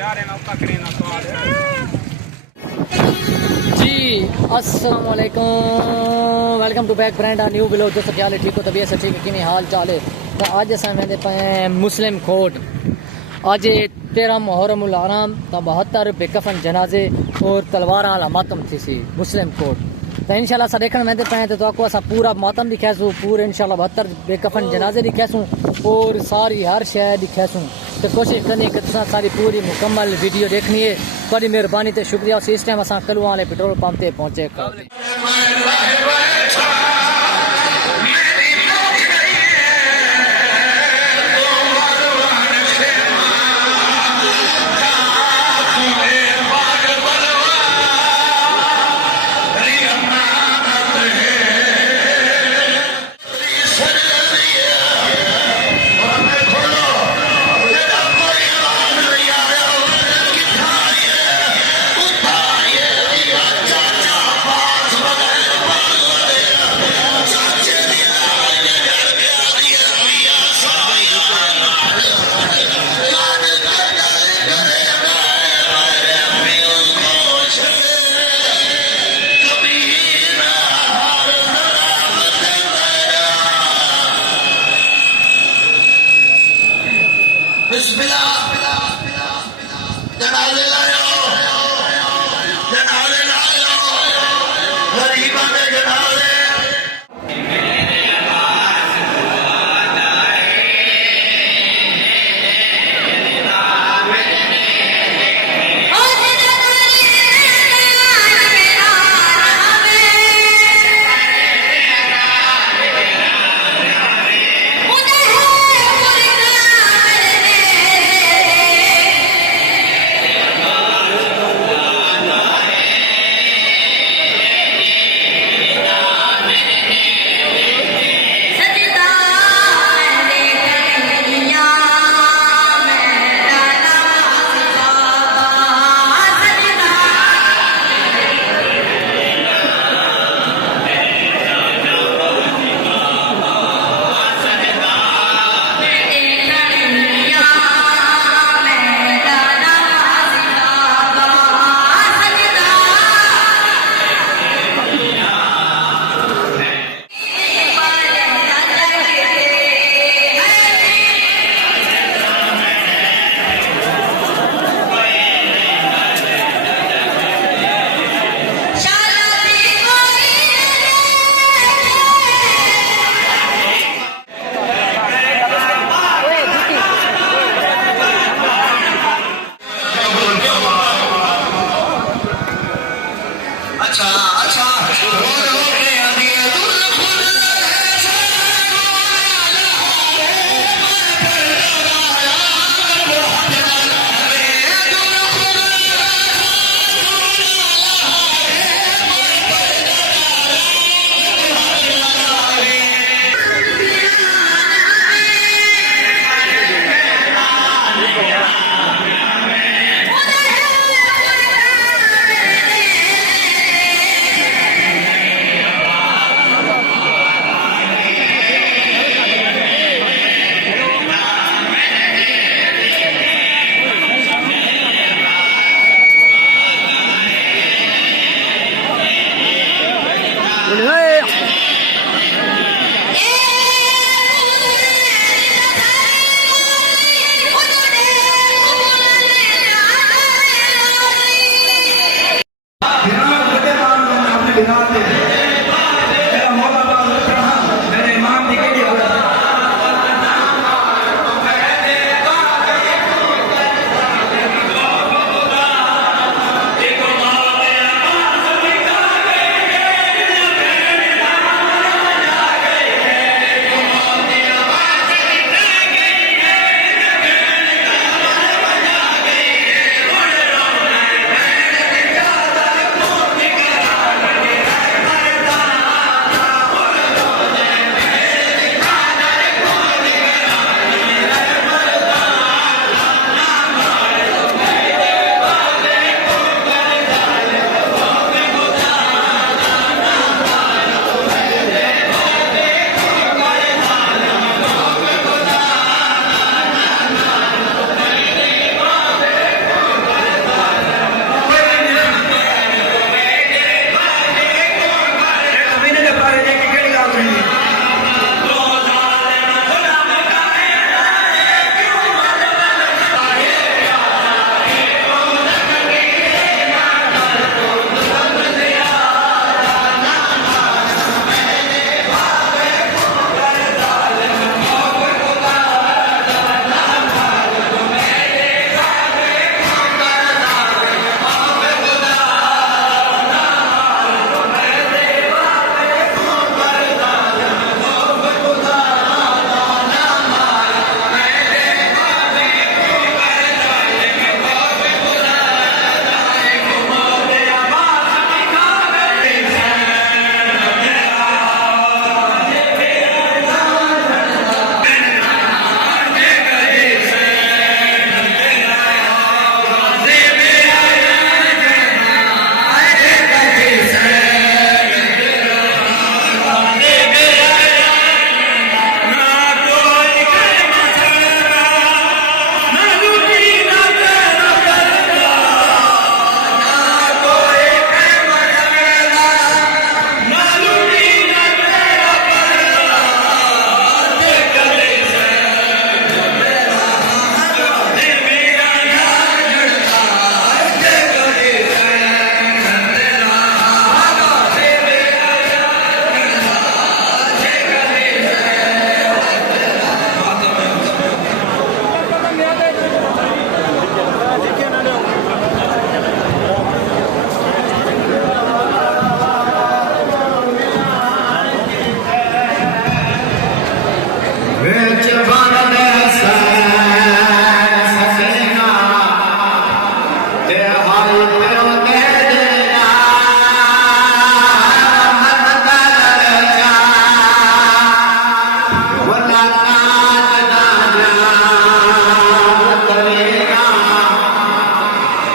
जी अस्सलाम वालेकुम, welcome to back friend new blog. दोस्तों क्या हाल है? ठीक हो? तबीयत ठीक है कि नहीं? हाल चाल है? तो अज अस वेंदे पे मुस्लिम कोर्ट। अज 13 मुहर्रम उल हराम तो 72 बेकफन जनाजे और तलवार वाला मातम थी सी मुस्लिम कोर्ट। तो इंशाल्लाह अस देखण वेंदे पे तो आपको अस पूरा मातम दिखासूँ, पूरे इंशाल्लाह 72 बेकफन जनाजे दिखासूँ और सारी हर शय दिखासूँ। तो कोशिश करनी है कि तुम सारी पूरी मुकम्मल वीडियो देखनी है। बड़ी मेहरबानी तो शुक्रिया। इस टाइम अस कलू वाले पेट्रोल पंप से पहुंचे।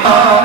आ